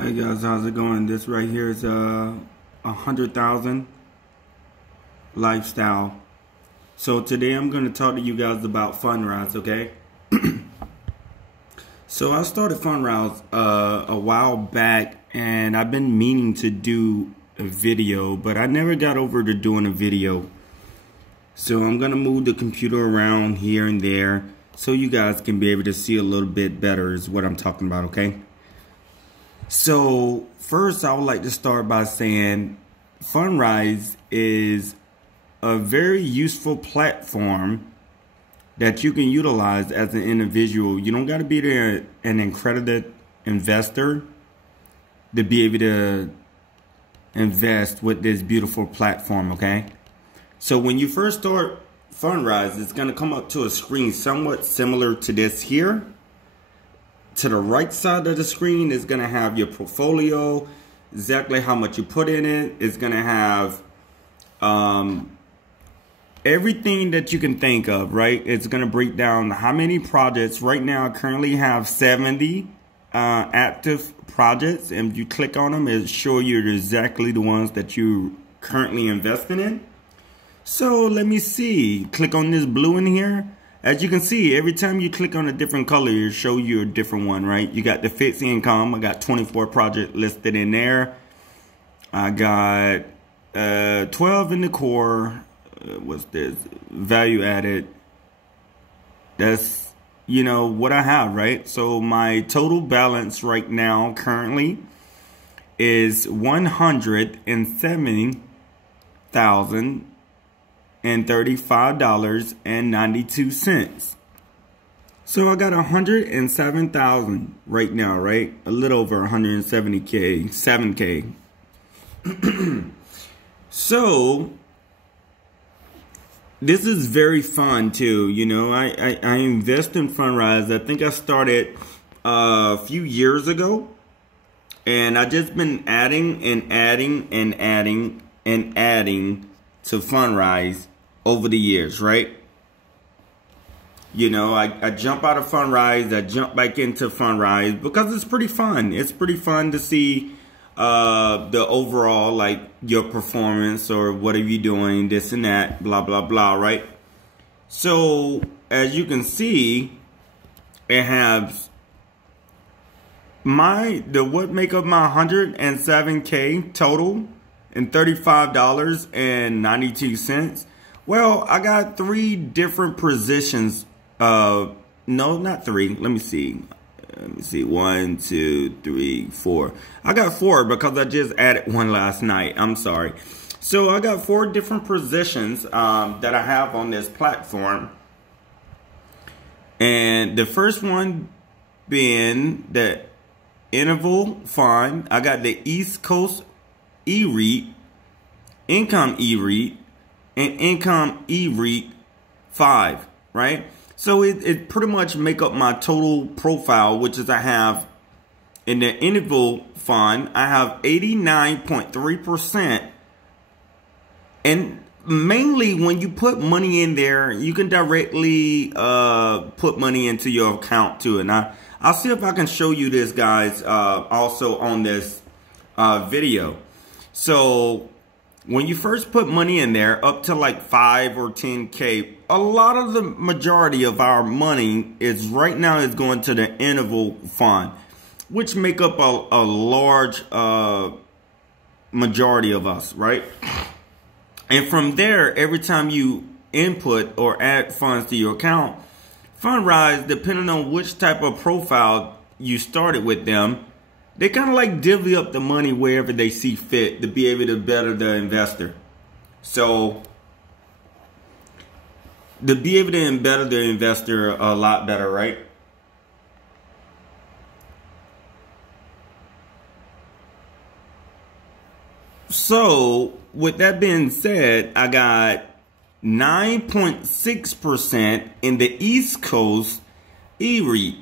Hey guys, how's it going? This right here is 100,000 lifestyle. So today I'm going to talk to you guys about Fundrise, okay? So I started Fundrise a while back, and I've been meaning to do a video, but I never got over to doing a video. So I'm going to move the computer around here and there so you guys can be able to see a little bit better is what I'm talking about, okay? So first, I would like to start by saying Fundrise is a very useful platform that you can utilize as an individual. You don't got to be an accredited investor to be able to invest with this beautiful platform, okay? So when you first start Fundrise, it's going to come up to a screen somewhat similar to this here. To the right side of the screen is going to have your portfolio, exactly how much you put in it. It's going to have everything that you can think of, right? It's going to break down how many projects. Right now, I currently have 70 active projects. And if you click on them, it'll show you exactly the ones that you're currently investing in. So let me see. Click on this blue in here. As you can see, every time you click on a different color, it'll show you a different one, right? You got the fixed income. I got 24 projects listed in there. I got 12 in the core. What's this? Value added. That's, you know, what I have, right? So my total balance right now currently is $135.92. So I got 107,000 right now, right? A little over 170K, 7K. So this is very fun too. You know, I invest in Fundrise. I think I started a few years ago, and I just been adding and adding and adding and adding to Fundrise over the years, right? You know, I jump out of Fundrise, I jump back into Fundrise because it's pretty fun. It's pretty fun to see the overall, like, your performance or what are you doing, this and that, blah, blah, blah, right? So, as you can see, it has what make up my 107K total and $35.92. Well, I got 3 different positions. No, not 3. Let me see. 1, 2, 3, 4. I got 4 because I just added one last night. I'm sorry. So I got 4 different positions that I have on this platform. And the first one being the Interval Fund. I got the East Coast E-REIT, Income E-REIT, and Income E-REIT 5, right? So it pretty much make up my total profile, which is I have in the Interval Fund, I have 89.3%. And mainly when you put money in there, you can directly put money into your account too. And I'll see if I can show you this, guys, also on this video. So when you first put money in there up to like 5 or 10K, a lot of the majority of our money is right now is going to the Interval Fund, which make up a large majority of us, right? And from there, every time you input or add funds to your account, Fundrise, depending on which type of profile you started with them, they kind of like divvy up the money wherever they see fit to be able to better the investor. So to be able to better the investor a lot better, right? So with that being said, I got 9.6% in the East Coast E-REIT,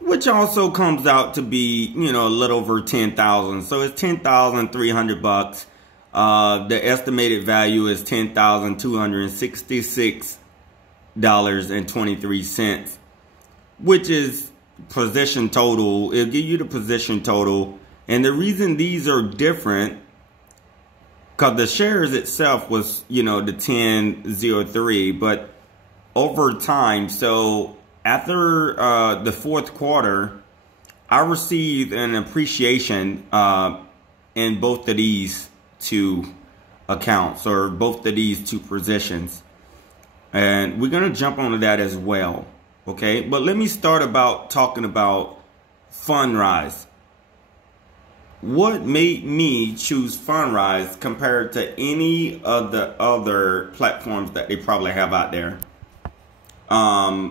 which also comes out to be, you know, a little over 10,000. So it's 10,300 bucks. The estimated value is $10,266.23, which is position total. It'll give you the position total And the reason these are different, because the shares itself was, the 1003, but over time, so after the fourth quarter, I received an appreciation in both of these two accounts, or both of these two positions. And we're going to jump onto that as well. Okay, but let me start talking about Fundrise. What made me choose Fundrise compared to any of the other platforms that they probably have out there? I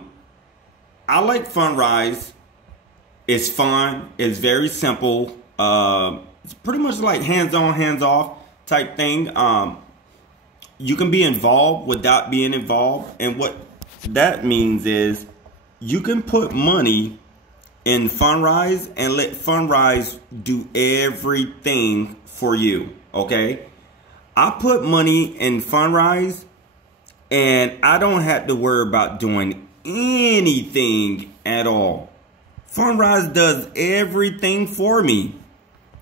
like Fundrise. It's fun. It's very simple. It's pretty much like hands-on, hands-off type thing. You can be involved without being involved. And what that means is you can put money in Fundrise and let Fundrise do everything for you. Okay? I put money in Fundrise and I don't have to worry about doing anything at all. Fundrise does everything for me.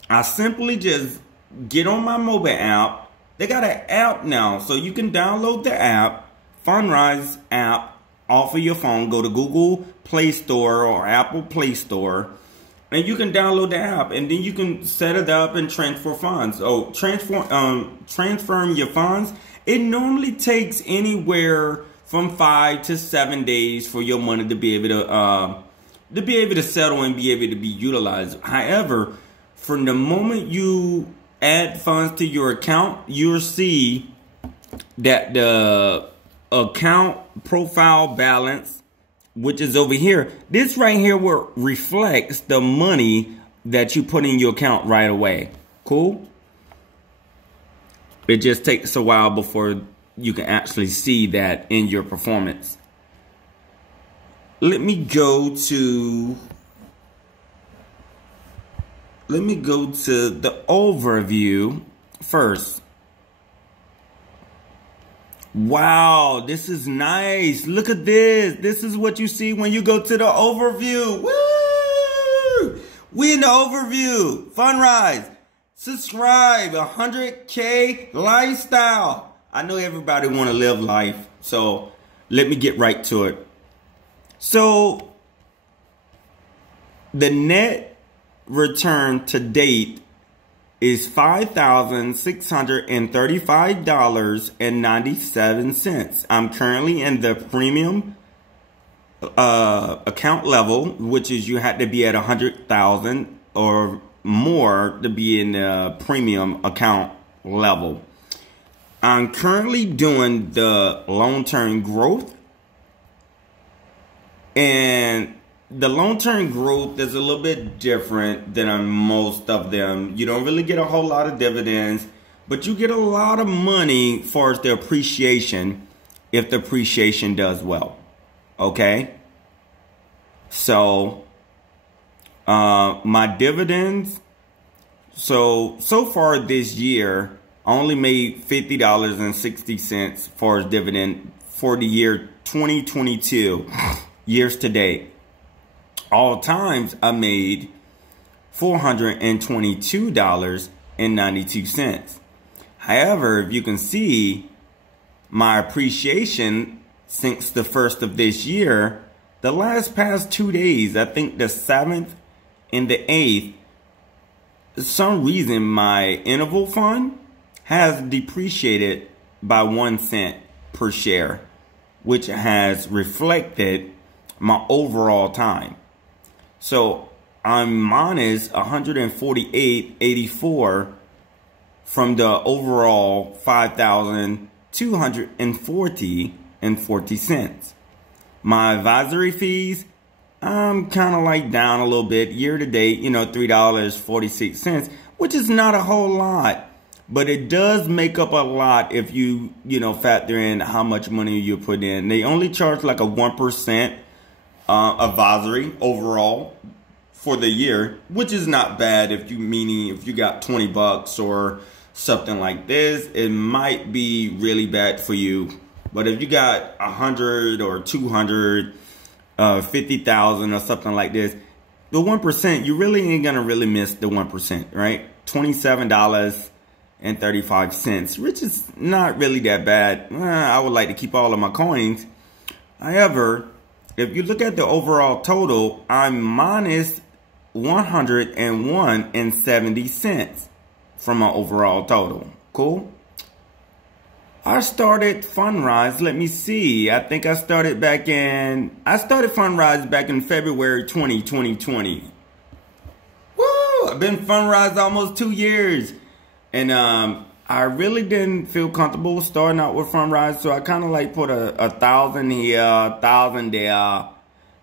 I simply just get on my mobile app. They got an app now, so you can download the app, Fundrise app, off of your phone. Go to Google Play Store or Apple Play Store, and you can download the app, and then you can set it up and transfer funds. Oh, transferring your funds. It normally takes anywhere from 5 to 7 days for your money to be able to settle and be able to be utilized. However, from the moment you add funds to your account, you'll see that the account profile balance, which is over here, this right here will reflects the money that you put in your account right away. Cool? It just takes a while before you can actually see that in your performance. Let me go to the overview first. Wow, this is nice. Look at this. This is what you see when you go to the overview. Woo! We in the overview. Fundrise. Subscribe. 100K lifestyle. I know everybody want to live life, so let me get right to it. So the net return to date is $5,635.97. I'm currently in the premium account level, which is you had to be at 100,000 or more to be in the premium account level. I'm currently doing the long-term growth, and the long-term growth is a little bit different than on most of them. You don't really get a whole lot of dividends, but you get a lot of money as far as the appreciation if the appreciation does well. Okay? So, my dividends, so far this year, I only made $50.60 as far as dividend for the year 2022, years to date. All times I made $422.92. However, if you can see my appreciation since the first of this year, the past 2 days, I think the 7th and the 8th, for some reason my interval fund has depreciated by 1 cent per share, which has reflected my overall time. So I'm minus 148.84 from the overall 5,240.40 cents. My advisory fees, I'm kind of like down a little bit year to date, $3.46, which is not a whole lot, but it does make up a lot if you factor in how much money you put in. They only charge like a 1% advisory overall for the year, which is not bad if you got 20 bucks or something like this. It might be really bad for you, but if you got 100 or 200, 50,000 or something like this, the 1%, you really ain't gonna really miss the 1%, right? $27.35, which is not really that bad. I would like to keep all of my coins. However, if you look at the overall total, I'm minus 101.70 cents from my overall total. Cool. I started Fundrise. Let me see. I think I started Fundrise back in February 2020. Woo! I've been Fundrise almost 2 years. And I really didn't feel comfortable starting out with Fundrise. So I kind of like put a 1,000 here, 1,000 there.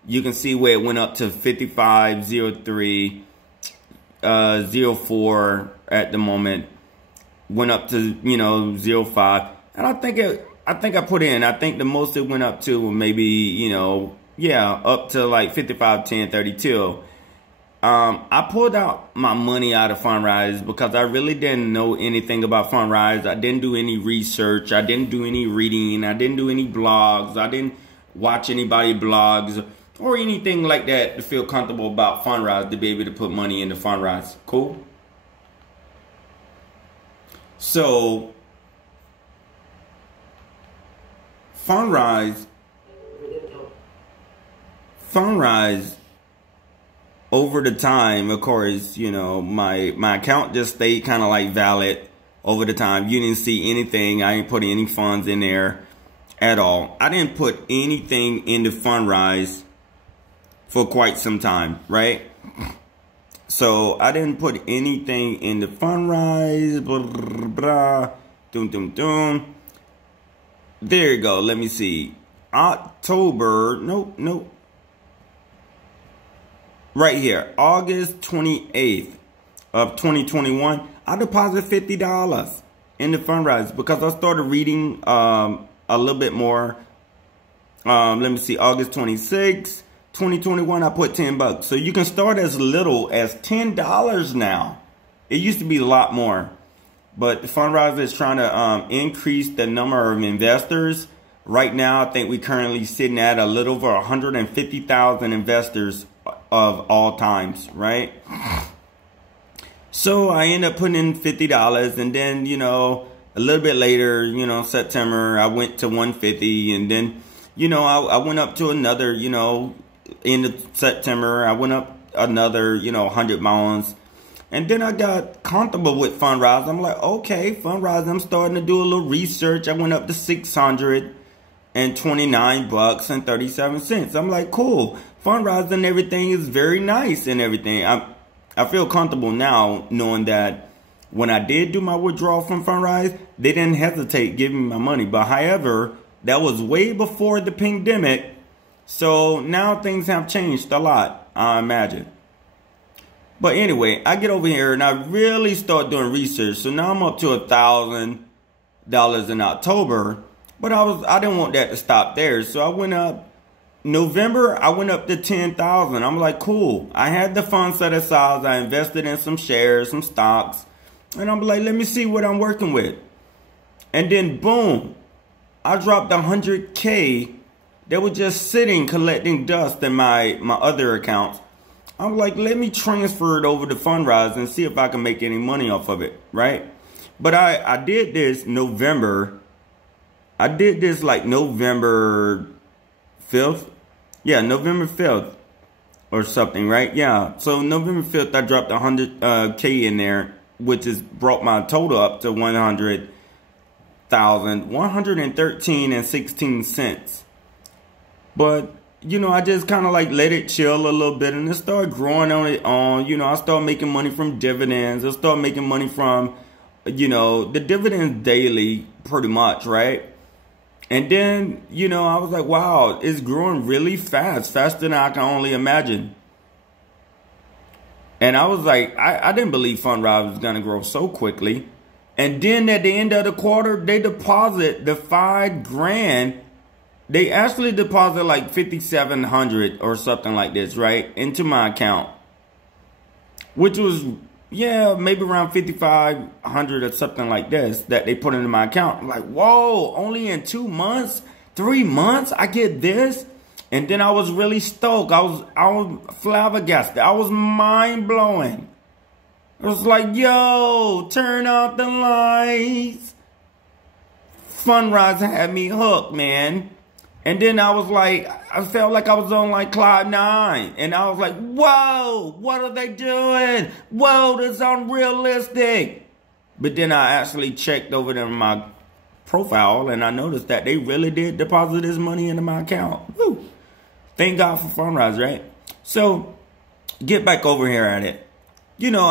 You can see where it went up to 55.03, 04 at the moment. Went up to, 05. And I think I put in, I think the most it went up to maybe, up to like 55.10.32. I pulled out my money out of Fundrise because I really didn't know anything about Fundrise. I didn't do any research. I didn't do any reading. I didn't do any blogs. I didn't watch anybody blogs or anything like that to feel comfortable about Fundrise to be able to put money into Fundrise. Cool? So, Fundrise, over the time, of course, my account just stayed kind of like valid over the time. You didn't see anything. I didn't put any funds in there at all. I didn't put anything into Fundrise for quite some time, right? So I didn't put anything into Fundrise, blah, blah, blah, doom, doom, doom. There you go. Let me see. October, nope. Right here, August 28th of 2021, I deposited $50 into Fundrise because I started reading a little bit more. Let me see, August 26th, 2021, I put 10 bucks. So you can start as little as $10 now. It used to be a lot more. But Fundrise is trying to increase the number of investors. Right now, I think we're currently sitting at a little over 150,000 investors of all times, right? So I ended up putting in $50, and then, a little bit later, September, I went to 150, and then, I went up to another, end of September, I went up another, 100 pounds. And then I got comfortable with Fundrise. I'm like, okay, Fundrise, I'm starting to do a little research. I went up to 629 bucks and 37 cents. I'm like, cool. Fundrise and everything is very nice and everything. I feel comfortable now knowing that when I did do my withdrawal from Fundrise, they didn't hesitate giving me my money. But however, that was way before the pandemic. So now things have changed a lot, I imagine. But anyway, I get over here and I really start doing research. So now I'm up to $1,000 in October. But I didn't want that to stop there. So I went up November, I went up to 10,000. I'm like, cool. I had the funds set aside. I invested in some shares, some stocks. And I'm like, let me see what I'm working with. And then boom, I dropped 100K that was just sitting collecting dust in my other accounts. I'm like, let me transfer it over to Fundrise and see if I can make any money off of it, right? But I did this November. I did this like November 5th. Yeah, November 5th or something, right? Yeah. So November 5th, I dropped 100K in there, which has brought my total up to 100,113.16 cents. But I just kind of like let it chill a little bit and it started growing on it on. I started making money from dividends. I started making money from, the dividends daily pretty much, right? And then, I was like, wow, it's growing really fast, faster than I can only imagine. And I was like, I didn't believe Fundrise was going to grow so quickly. And then at the end of the quarter, they deposit the $5,000. They actually deposit like 5,700 or something like this, right, into my account, which was, yeah, maybe around 5,500 or something like this that they put into my account. I'm like, whoa, only in 2 months, 3 months, I get this. And then I was really stoked. I was flabbergasted. I was mind blowing. It was like, yo, turn out the lights. Funrise had me hooked, man. And then I was like, I felt like I was on like cloud nine. And I was like, whoa, what are they doing? Whoa, this is unrealistic. But then I actually checked over to my profile and I noticed that they really did deposit this money into my account. Woo. Thank God for Funrise, right? So, get back over here at it. You know,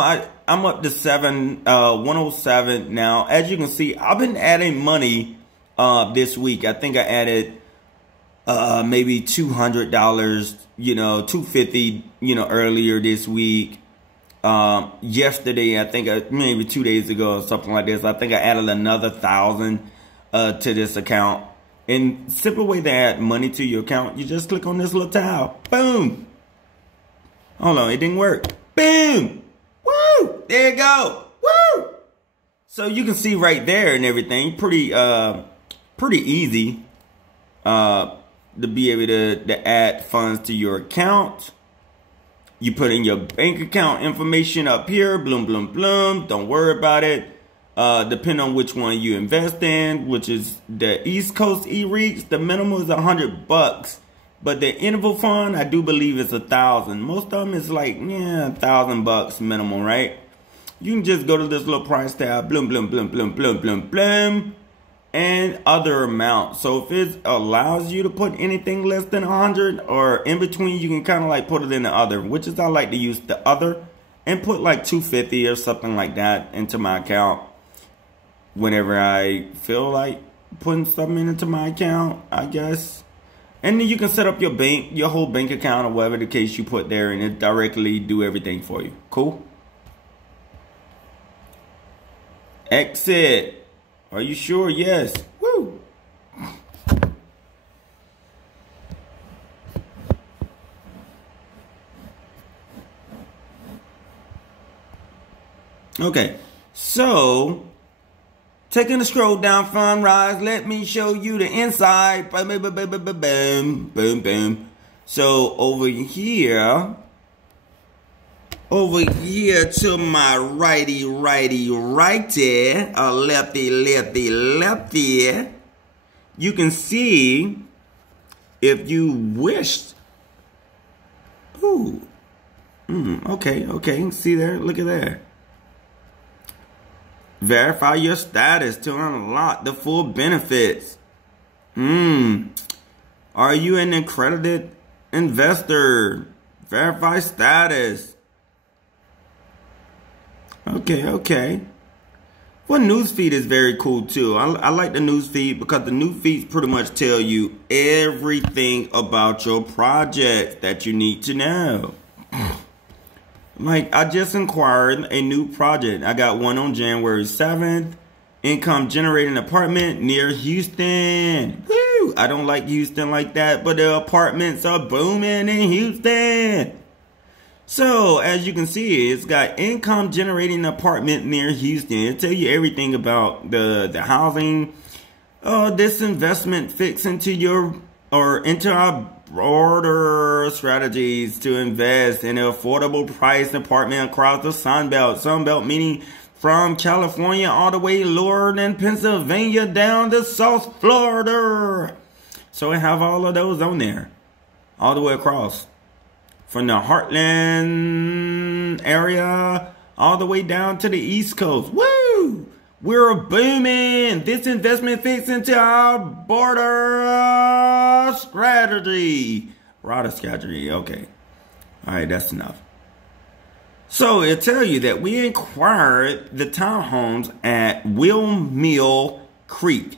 I'm up to 107 now. As you can see, I've been adding money this week. I think I added maybe $200, you know, $250, you know, earlier this week. Yesterday, I think maybe 2 days ago or something like this, I think I added another 1,000 to this account. And simple way to add money to your account, you just click on this little tile. Boom. Hold on, it didn't work. Boom. Woo. There you go. Woo. So you can see right there and everything, pretty easy to be able to add funds to your account. You put in your bank account information up here. Bloom, bloom, bloom. Don't worry about it. Depending on which one you invest in, which is the East Coast E-REITs, the minimum is $100. But the interval fund, I do believe it's 1,000. Most of them is like, yeah, $1,000 minimum, right? You can just go to this little price tab, bloom, bloom, bloom, bloom, bloom, bloom, bloom, and other amount. So if it allows you to put anything less than 100 or in between, you can kind of like put it in the other, which is I like to use the other and put like 250 or something like that into my account. Whenever I feel like putting something into my account, I guess. And then you can set up your bank, your whole bank account or whatever the case you put there, and it directly do everything for you. Cool? Exit. Are you sure? Yes. Woo. Okay. So, taking a scroll down, Funrise, let me show you the inside. Boom, boom, boom, boom, boom, boom, boom. So over here to my righty, or lefty, you can see if you wished. Ooh, okay, see there, look at there. Verify your status to unlock the full benefits. Are you an accredited investor? Verify status. Okay. Well, newsfeed is very cool too. I like the newsfeed because the newsfeeds pretty much tell you everything about your project that you need to know. Like, I just inquired a new project. I got one on January 7th. Income generating apartment near Houston. Woo! I don't like Houston like that, but the apartments are booming in Houston. So, as you can see, it's got income generating apartment near Houston. It'll tell you everything about the housing. This investment fits into into our broader strategies to invest in an affordable price apartment across the Sun Belt. Sun Belt meaning from California all the way lower than Pennsylvania down to South Florida. So I have all of those on there, all the way across. From the Heartland area all the way down to the East Coast. Woo! We're booming. This investment fits into our border strategy. Broader strategy. Okay. All right, that's enough. So it'll tell you that we acquired the townhomes at Mill Creek,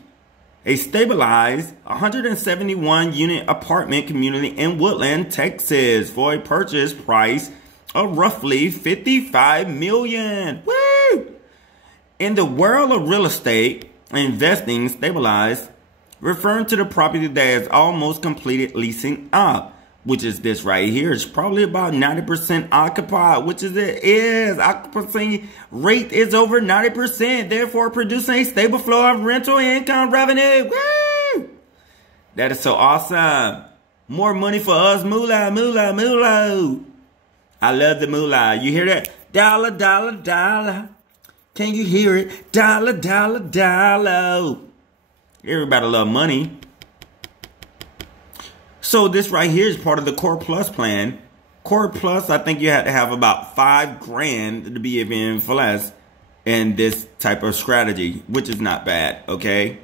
a stabilized 171 unit apartment community in Woodland, Texas, for a purchase price of roughly $55 million. Woo! In the world of real estate investing, stabilized, referring to the property that is almost completed leasing up, which is this right here. It's probably about 90% occupied, which is it is. Occupancy rate is over 90%, therefore producing a stable flow of rental income revenue. Woo! That is so awesome. More money for us. Moolah, moolah, moolah. I love the moolah. You hear that? Dollar, dollar, dollar. Can you hear it? Dollar, dollar, dollar. Everybody love money. So this right here is part of the Core Plus plan. Core Plus, I think you have to have about $5,000 to be able to invest in this type of strategy, which is not bad, okay?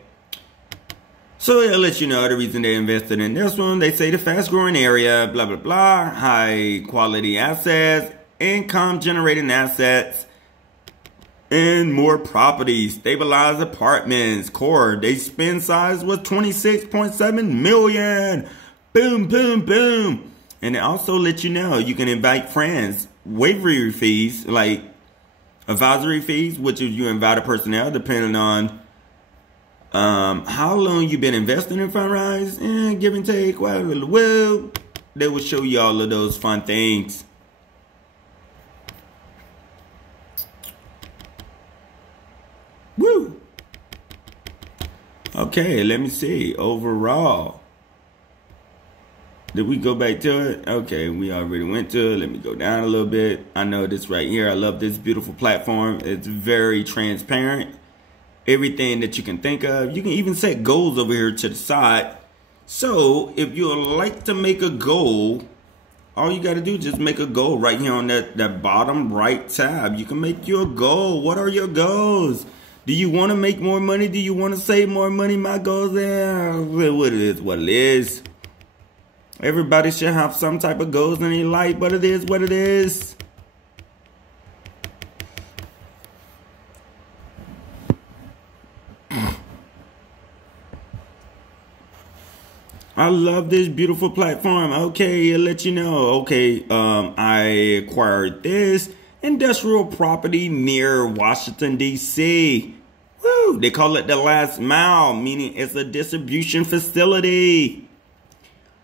So it'll let you know the reason they invested in this one. They say the fast growing area, blah, blah, blah, high quality assets, income generating assets, and more properties, stabilized apartments. Core, they spend size was 26.7 million. Boom, boom, boom. And it also let you know you can invite friends. Waiver fees, like advisory fees, which is you invite a personnel depending on how long you've been investing in Fundrise, and give and take. Well, they will show you all of those fun things. Woo! Okay, let me see. Overall, did we go back to it? Okay, we already went to it. Let me go down a little bit. I know this right here. I love this beautiful platform. It's very transparent. Everything that you can think of. You can even set goals over here to the side. So if you would like to make a goal, all you got to do is just make a goal right here on that bottom right tab. You can make your goal. What are your goals? Do you want to make more money? Do you want to save more money? My goals there. What it is, what it is. Everybody should have some type of goals in their life, but it is what it is. I love this beautiful platform. Okay, it'll let you know. Okay, I acquired this industrial property near Washington, D.C. Woo! They call it the last mile, meaning it's a distribution facility.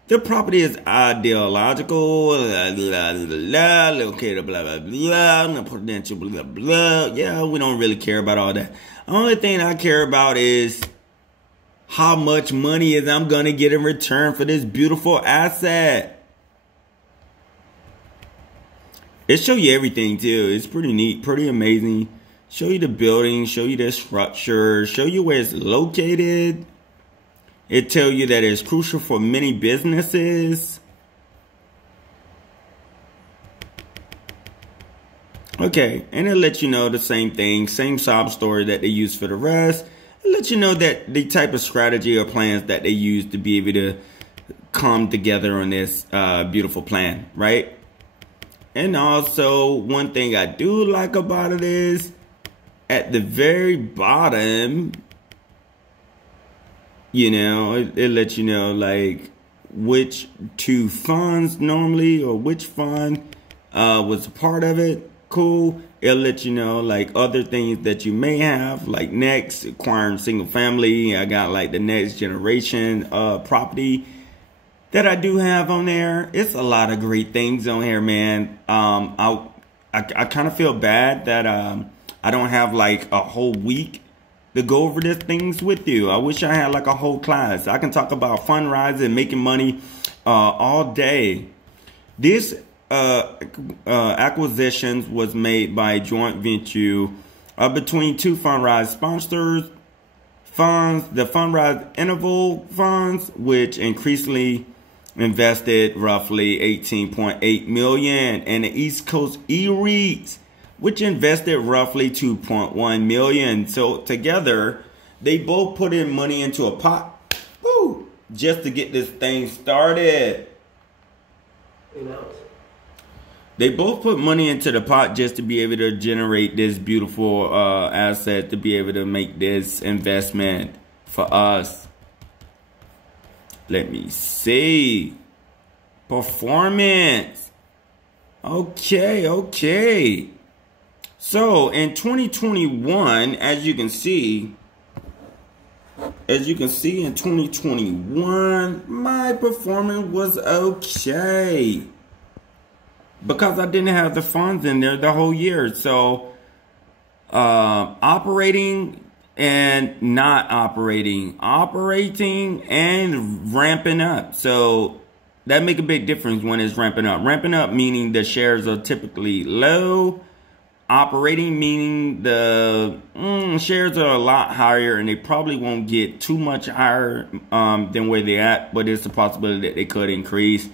The property is ideological, located, blah, blah, blah, potential, blah, blah. Yeah, we don't really care about all that. The only thing I care about is how much money is I'm going to get in return for this beautiful asset. It show you everything too. It's pretty neat, pretty amazing. Show you the building, show you the structure, show you where it's located. It tell you that it's crucial for many businesses. Okay, and it'll let you know the same thing, same sob story that they use for the rest. It'll let you know that the type of strategy or plans that they use to be able to come together on this beautiful plan, right? And also, one thing I do like about it is at the very bottom, you know, it lets you know like which two funds normally or which fund was a part of it. Cool. It'll let you know like other things that you may have, like next acquiring single family. I got like the next generation property that I do have on there. It's a lot of great things on here, man. I kind of feel bad that I don't have like a whole week to go over these things with you. I wish I had like a whole class. I can talk about fundraising and making money all day. This acquisitions was made by a joint venture between two Fundrise sponsors. Funds, the Fundrise Interval Funds, which increasingly invested roughly $18.8 million, and the East Coast E-REITs, which invested roughly $2.1 million. So together, they both put in money into a pot, woo, just to get this thing started. They both put money into the pot just to be able to generate this beautiful asset, to be able to make this investment for us. Let me see. Performance. Okay. So in 2021, as you can see in 2021, my performance was okay, because I didn't have the funds in there the whole year. So operating and not operating and ramping up. So that make a big difference when it's ramping up. Ramping up meaning the shares are typically low. Operating meaning the shares are a lot higher, and they probably won't get too much higher than where they're at, but it's a possibility that they could increase.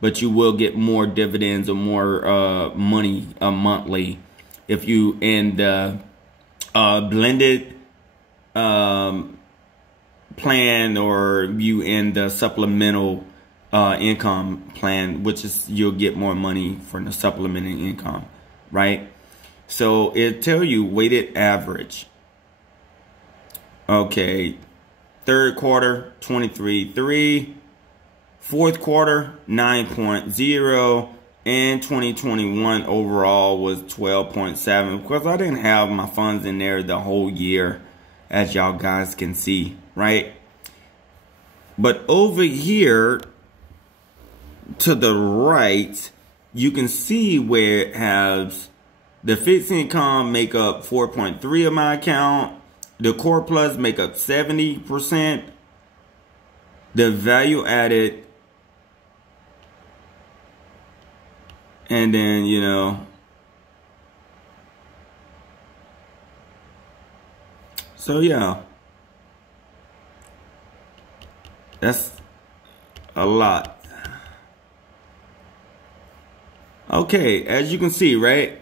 But you will get more dividends or more money monthly if you in the blended plan, or you in the supplemental income plan, which is you'll get more money for the supplemental income, right? So it tell you weighted average. Okay, third quarter 23.3, fourth quarter 9.0, and 2021 overall was 12.7. Because I didn't have my funds in there the whole year, as y'all guys can see, right? But over here to the right, you can see where it has the fixed income make up 4.3 of my account. The core plus make up 70%. The value added, and then, you know, so yeah, that's a lot. Okay, as you can see, right?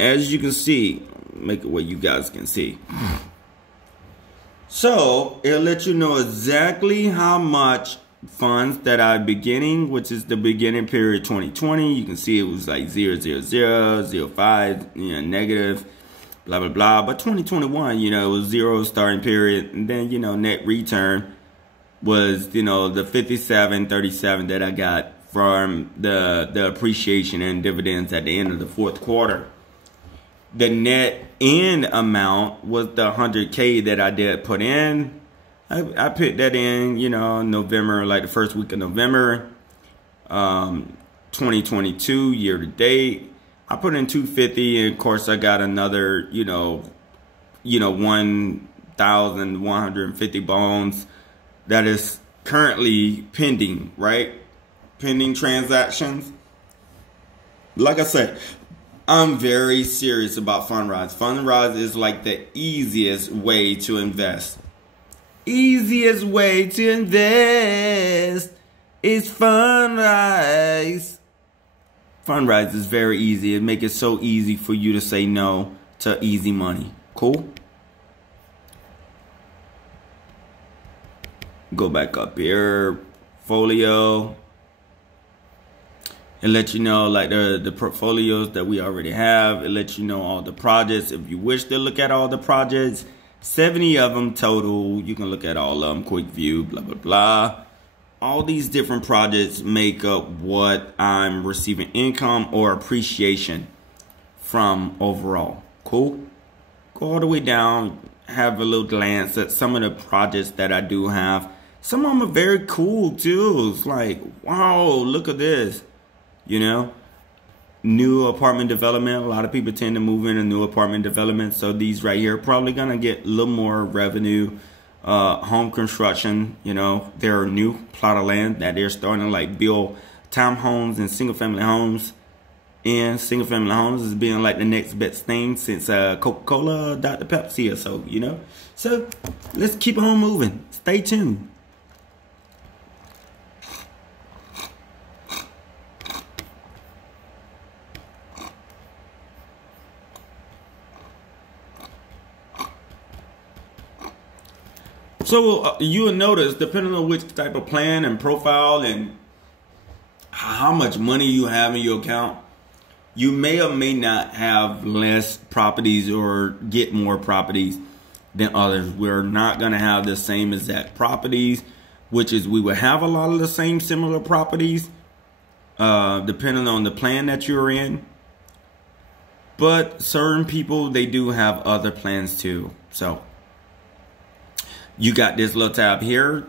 As you can see, make it where you guys can see. So it'll let you know exactly how much funds that are beginning, which is the beginning period 2020. You can see it was like 0, 0, 0, 0, 5, you know, negative, blah, blah, blah. But 2021, you know, it was 0 starting period. And then, you know, net return was, you know, the 57.37 that I got from the appreciation and dividends at the end of the fourth quarter. The net end amount was the 100K that I did put in. I put that in, you know, November, like the first week of November, 2022, year to date. I put in 250, and of course I got another, you know, 1,150 bones that is currently pending, right? Pending transactions. Like I said, I'm very serious about Fundrise. Fundrise is like the easiest way to invest. Easiest way to invest is Fundrise. Fundrise is very easy. It makes it so easy for you to say no to easy money. Cool? Go back up here. Folio. It lets you know like the portfolios that we already have. It lets you know all the projects. If you wish to look at all the projects, 70 of them total. You can look at all of them. Quick view, blah, blah, blah. All these different projects make up what I'm receiving income or appreciation from overall. Cool? Go all the way down. Have a little glance at some of the projects that I do have. Some of them are very cool too. It's like, wow, look at this. You know, new apartment development. A lot of people tend to move in a new apartment development. So these right here are probably going to get a little more revenue. Home construction, you know, there are new plot of land that they're starting to like build townhomes and single family homes. And single family homes is being like the next best thing since Coca-Cola, Dr. Pepsi or so, you know. So let's keep on moving. Stay tuned. So you will notice, depending on which type of plan and profile and how much money you have in your account, you may or may not have less properties or get more properties than others. We're not going to have the same exact properties, which is we will have a lot of the same similar properties, depending on the plan that you're in. But certain people, they do have other plans too. So you got this little tab here.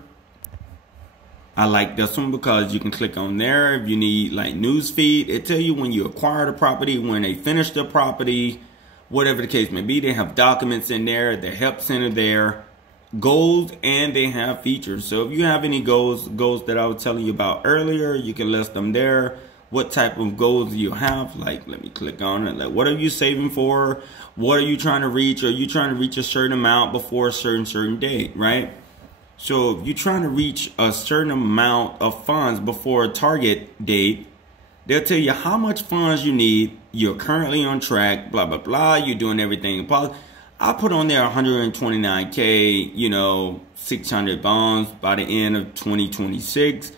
I like this one because you can click on there if you need like news feed. It tell you when you acquire the property, when they finish the property, whatever the case may be. They have documents in there, the help center there. goals and they have features. So if you have any goals that I was telling you about earlier, you can list them there. What type of goals do you have? Like, let me click on it. Like, what are you saving for? What are you trying to reach? Are you trying to reach a certain amount before a certain date, right? So if you're trying to reach a certain amount of funds before a target date, they'll tell you how much funds you need. You're currently on track, blah, blah, blah. You're doing everything. I put on there 129K, you know, 600 bonds by the end of 2026.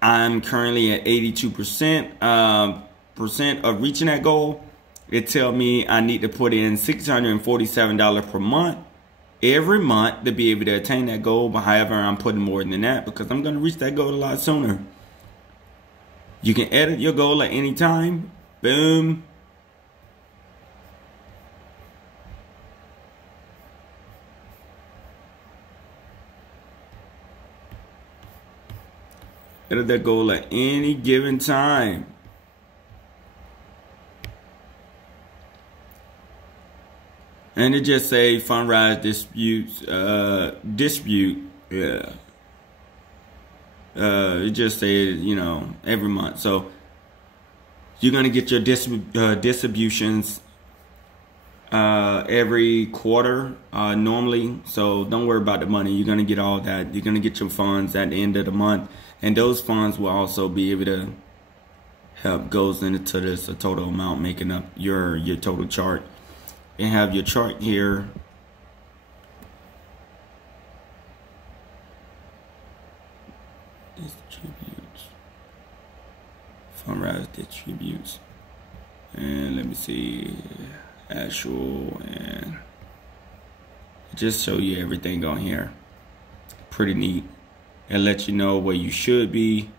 I'm currently at 82% of reaching that goal. It tells me I need to put in $647 per month every month to be able to attain that goal. But however, I'm putting more than that because I'm going to reach that goal a lot sooner. You can edit your goal at any time. Boom. Edit that goal at any given time. And it just say Fundrise dispute. Yeah. It just says, you know, every month. So you're gonna get your distributions every quarter normally. So don't worry about the money. You're gonna get all that. You're gonna get your funds at the end of the month, and those funds will also be able to help goes into this total amount, making up your total chart. And have your chart here. Distributes. Fundrise distributes. And let me see. Actual, and just show you everything on here. Pretty neat. And let you know where you should be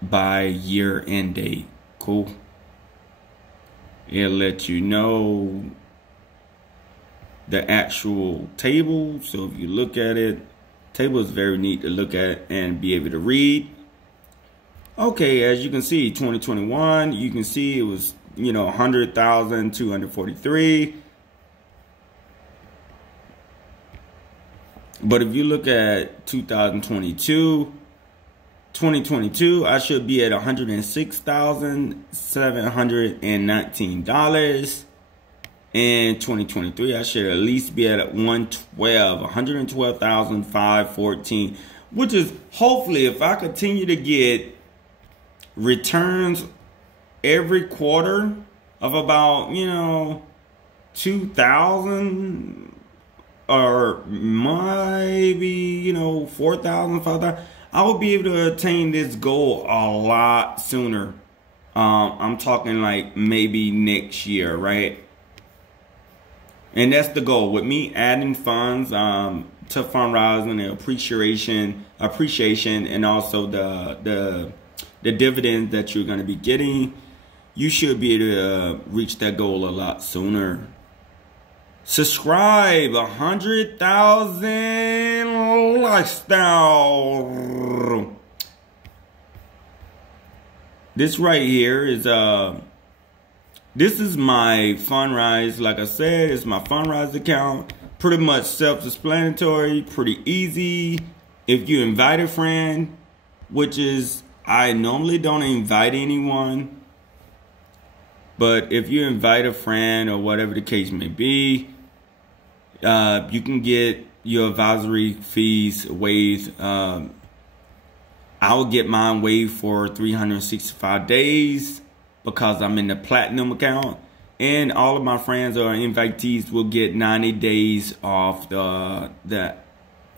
by year end date. Cool. It'll let you know the actual table. So if you look at it, table is very neat to look at and be able to read. Okay, as you can see, 2021, you can see it was, you know, 100,243. But if you look at 2022, I should be at $106,719. And 2023, I should at least be at 112,514, which is hopefully, if I continue to get returns every quarter of about, you know, 2,000 or maybe, you know, 4,000, 5,000, I will be able to attain this goal a lot sooner. I'm talking like maybe next year, right? And that's the goal with me adding funds to Fundrise and the appreciation, and also the dividends that you're going to be getting. You should be able to reach that goal a lot sooner. Subscribe, 100,000 lifestyle. This right here is this is my Fundrise. Like I said, it's my Fundrise account. Pretty much self-explanatory, pretty easy. If you invite a friend, which is, I normally don't invite anyone, but if you invite a friend or whatever the case may be, you can get your advisory fees waived. I will get mine waived for 365 days because I'm in the platinum account, and all of my friends or invitees will get 90 days off the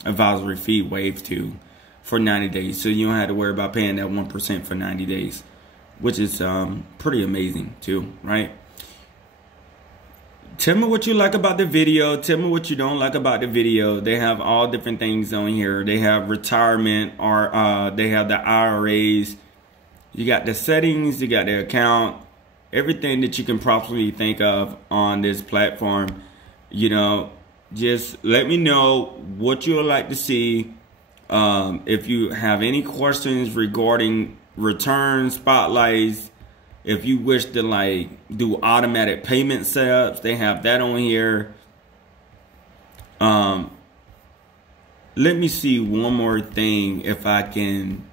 advisory fee waived too for 90 days. So you don't have to worry about paying that 1% for 90 days, which is pretty amazing too, right? Tell me what you like about the video. Tell me what you don't like about the video. They have all different things on here. They have retirement, or they have the IRAs. You got the settings, you got the account, everything that you can possibly think of on this platform. You know, just let me know what you would like to see. If you have any questions regarding return spotlights, if you wish to like do automatic payment setups, they have that on here. Let me see one more thing if I can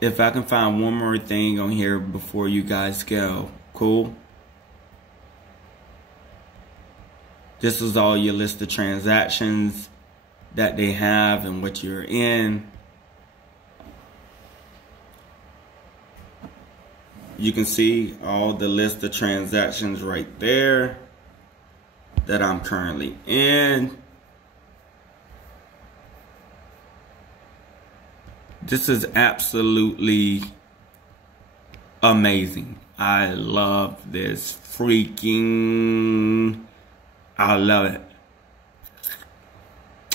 find one more thing on here before you guys go. Cool. This is all your list of transactions that they have and what you're in. You can see all the list of transactions right there that I'm currently in. This is absolutely amazing. I love this freaking, I love it.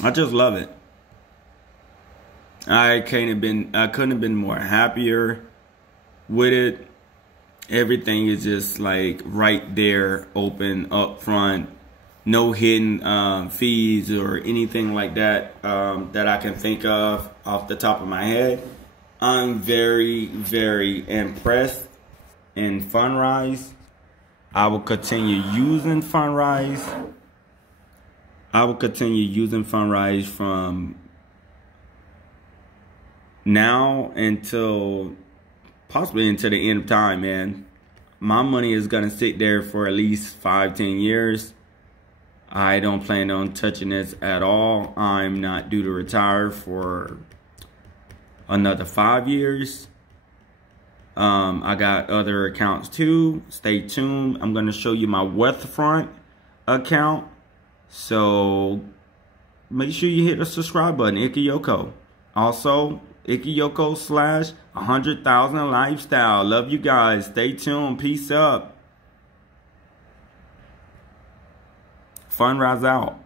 I just love it. I couldn't have been more happier with it. Everything is just like right there, open up front. No hidden fees or anything like that that I can think of off the top of my head. I'm very, very impressed in Fundrise. I will continue using Fundrise. From now until possibly until the end of time, man. My money is gonna sit there for at least 5-10 years. I don't plan on touching this at all. I'm not due to retire for another 5 years. I got other accounts too. Stay tuned. I'm gonna show you my Wealthfront account. So make sure you hit the subscribe button, Ikeyoko. Also, Ikeyoko/100,000 lifestyle. Love you guys. Stay tuned. Peace up. Fundrise out.